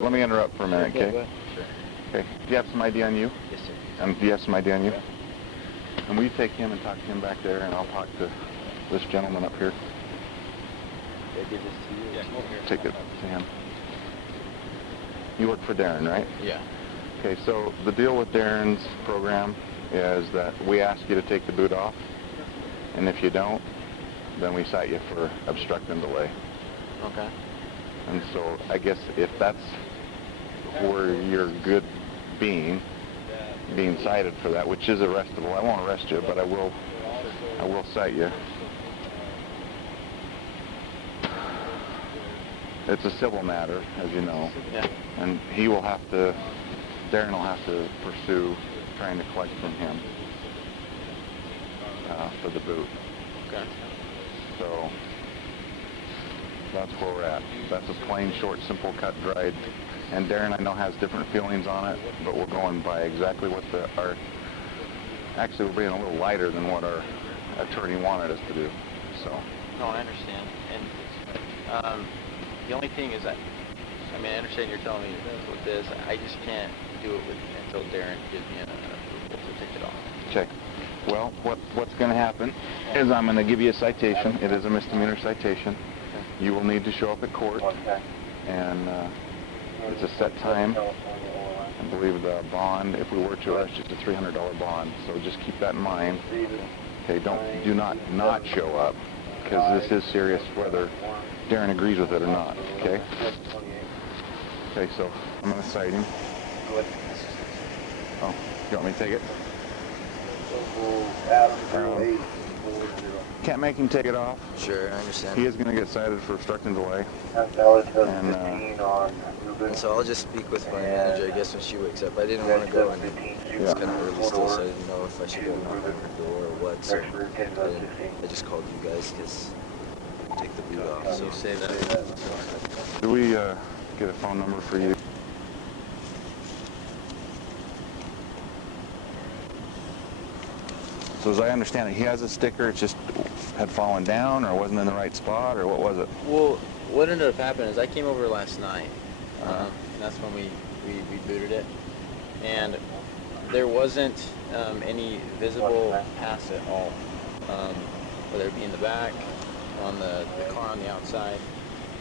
Let me interrupt for a minute, okay? Go ahead. Sure. Okay. Do you have some ID on you? Yes, sir. And do you have some ID on you? Yeah. And will you take him and talk to him back there, and I'll talk to this gentleman up here? Did I give this to you? Yeah. Take it to him. You work for Darren, right? Yeah. Okay, so the deal with Darren's program is that we ask you to take the boot off, and if you don't, then we cite you for obstructing delay. Okay. And so I guess if that's where you're good being cited for that, which is arrestable. I won't arrest you, but I will cite you. It's a civil matter, as you know. Yeah. And Darren will have to pursue trying to collect from him for the boot. Okay. So that's where we're at. That's a plain, short, simple, cut, dried. And Darren, I know, has different feelings on it, but we're going by exactly what actually we're being a little lighter than what our attorney wanted us to do. So. No, I understand. And the only thing is that, I mean, I understand you're telling me with this, I just can't do it until Darren gives me an approval to take it off. Okay. Well, what's going to happen is I'm going to give you a citation. It is a misdemeanor citation. Okay. You will need to show up at court, and it's a set time. I believe the bond, if we were to arrest you, it's a $300 bond. So just keep that in mind. Okay, do not show up, because this is serious whether Darren agrees with it or not. Okay. Okay, so I'm going to cite him. Oh, you want me to take it? Can't make him take it off. Sure, I understand. He is going to get cited for obstructing delay. And so I'll just speak with my manager, I guess, when she wakes up. I didn't want to go, and it's kind of early still, so I didn't know if I should go knock on her door or what. So I just called you guys because take the boot off. So say that. Do we get a phone number for you? So as I understand it, he has a sticker, it just had fallen down or wasn't in the right spot, or what was it? Well, what ended up happening is I came over last night, and that's when we booted it, and there wasn't any visible pass at all, whether it be in the back, on the car on the outside,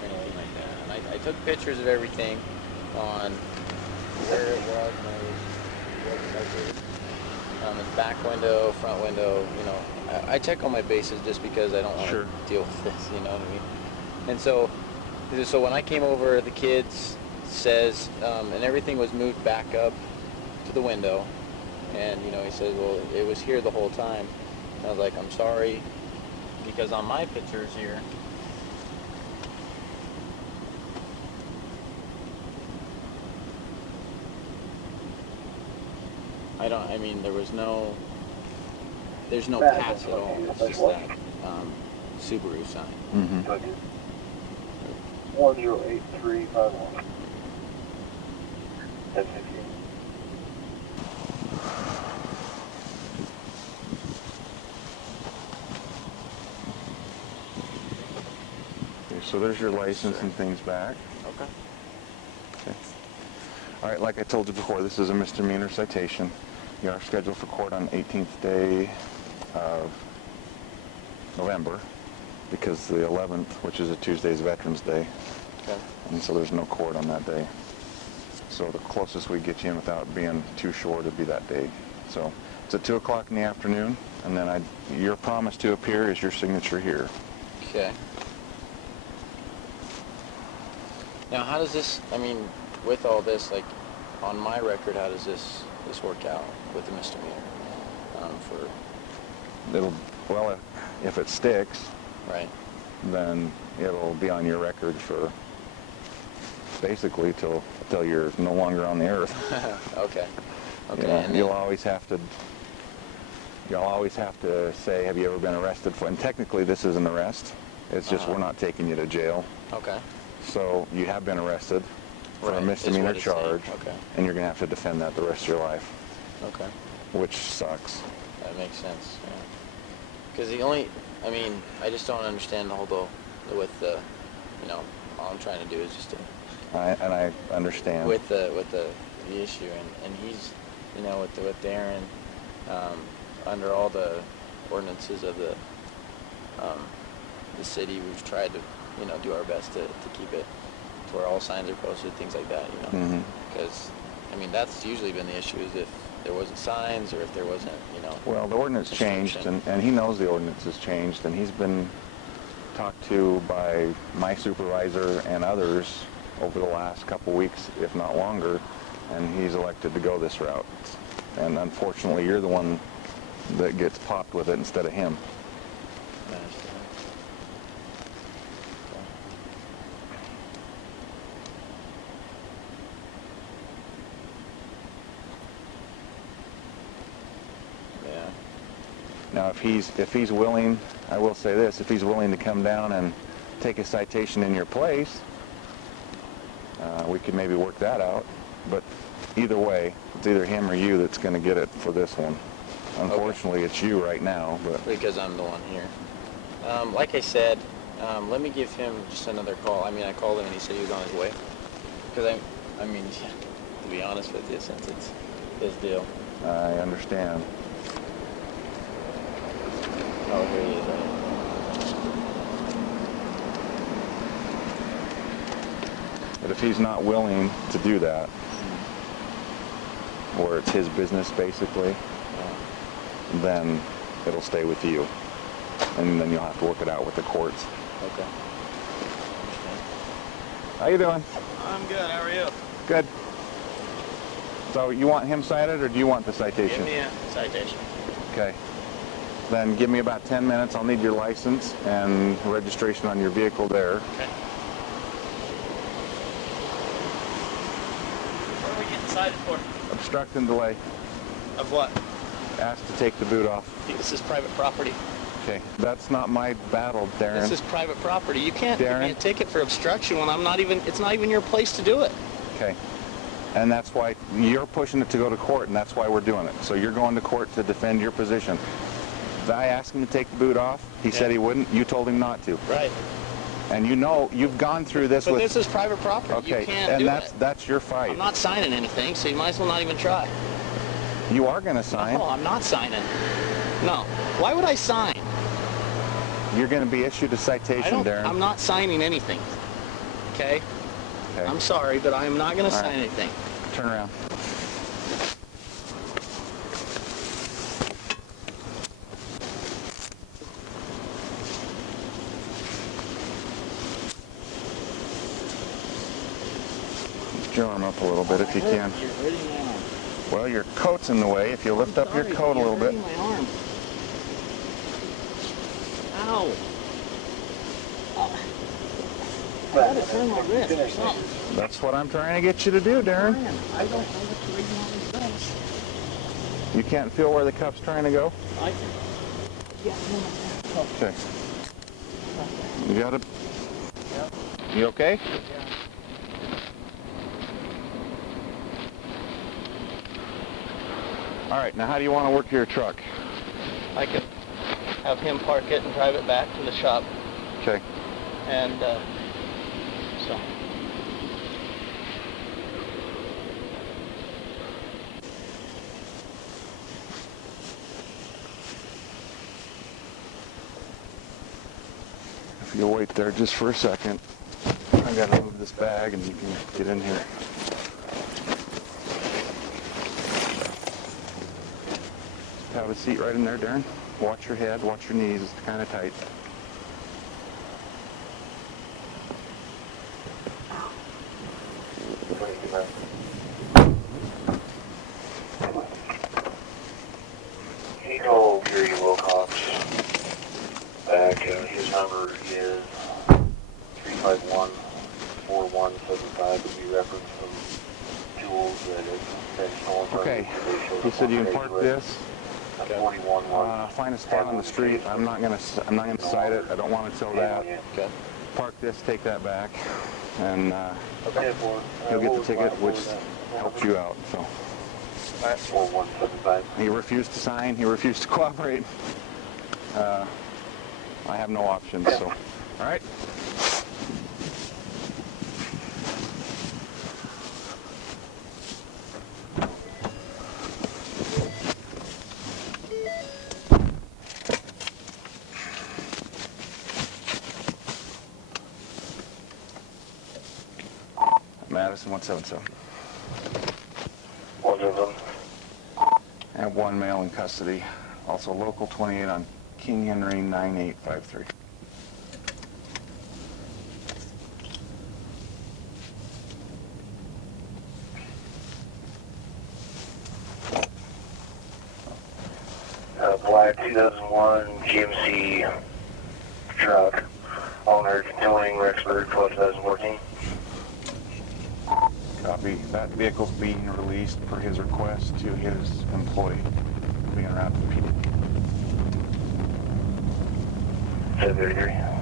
or anything like that. And I took pictures of everything on where it was, the back window, front window, you know. I check all my bases just because I don't want to deal with this, you know what I mean? And so when I came over, the kids says, and everything was moved back up to the window, and, you know, he says, well, it was here the whole time. And I was like, I'm sorry, because on my pictures here, there's no pass at all. It's just that Subaru sign. Mm-hmm. 108351. That's 15. Okay, so there's your license and things back. Okay. Okay. All right, like I told you before, this is a misdemeanor citation. You are scheduled for court on 18th day of November, because the 11th, which is a Tuesday, is Veterans Day. Okay. And so there's no court on that day. So the closest we get you in without being too short would be that day. So it's at 2 o'clock in the afternoon, and then your promise to appear is your signature here. Okay. Now, how does this, I mean, with all this, like, on my record, how does this work out with the misdemeanor? Well, if it sticks, Right. then it'll be on your record for basically till you're no longer on the earth. Okay. Okay. You know, and you'll always have to say, have you ever been arrested for? And technically, this is an arrest. It's just we're not taking you to jail. Okay. So you have been arrested for a misdemeanor charge, and you're going to have to defend that the rest of your life. Okay. Which sucks. That makes sense. Because I just don't understand the whole with the, you know, all I'm trying to do is just to And I understand. With the issue, and he's, you know, with Darren, under all the ordinances of the city, we've tried to, you know, do our best to keep it to where all signs are posted, things like that, you know, because I mean that's usually been the issue, is if there wasn't signs or if there wasn't, you know. Well, the ordinance changed, and he knows the ordinance has changed, and he's been talked to by my supervisor and others over the last couple weeks, if not longer, and he's elected to go this route. And unfortunately, you're the one that gets popped with it instead of him. Now, if he's willing, I will say this: if he's willing to come down and take a citation in your place, we could maybe work that out. But either way, it's either him or you that's going to get it for this one. Unfortunately, it's you right now. But because I'm the one here. Like I said, let me give him just another call. I mean, I called him and he said he was on his way. Because I mean, to be honest with you, since it's his deal. I understand. Oh, here he is, right? But if he's not willing to do that, or it's his business basically, then it'll stay with you. And then you'll have to work it out with the courts. Okay. How you doing? I'm good. How are you? Good. So you want him cited, or do you want the citation? Give me a citation. Okay. Then give me about 10 minutes. I'll need your license and registration on your vehicle there. Okay. What are we getting cited for? Obstruct and delay. Of what? Asked to take the boot off. This is private property. Okay. That's not my battle, Darren. This is private property. You can't give me a ticket for obstruction when it's not even your place to do it. Okay. And that's why you're pushing it to go to court, and that's why we're doing it. So you're going to court to defend your position. I asked him to take the boot off. He said he wouldn't. You told him not to. Right. And you know, you've gone through this but with... this is private property. Okay, You can't and do that's your fight. I'm not signing anything, so you might as well not even try. You are going to sign. No, I'm not signing. No. Why would I sign? You're going to be issued a citation, Darren. I'm not signing anything. Okay? I'm sorry, but I am not going to sign anything. Turn around. Lift your arm up a little bit if you can. You're hurting my arm. Well, your coat's in the way. If you lift up your coat a little bit. My arm. Ow. I gotta turn my wrist or something. That's what I'm trying to get you to do, Darren. I don't know what to read on these things. You can't feel where the cuff's trying to go? I can. Yeah, Okay. You got it? Yep. You okay? Yeah. All right, now how do you want to work your truck? I could have him park it and drive it back to the shop. Okay. And, so. If you'll wait there just for a second, I gotta move this bag and you can get in here. Have a seat right in there, Darren. Watch your head, watch your knees, it's kind of tight. He called Gary Wilcox back. His number is 351-4175. Would be reference from tools that is stolen. Okay. You said you can park this. 41-1. Find a spot on the street. I'm not gonna cite it. I don't want to tow that. Okay. Park this, take that back, and Okay. he'll get the ticket, which helps you out. So 4175. he refused to sign. He refused to cooperate. I have no options. So, all right. Madison 177. 177. I have one male in custody. Also local 28 on King Henry 9853. Black 2001 GMC truck. Owner continuing Rexburg 2014. Copy. That vehicle's being released per his request to his employee. Being around the PD. 733.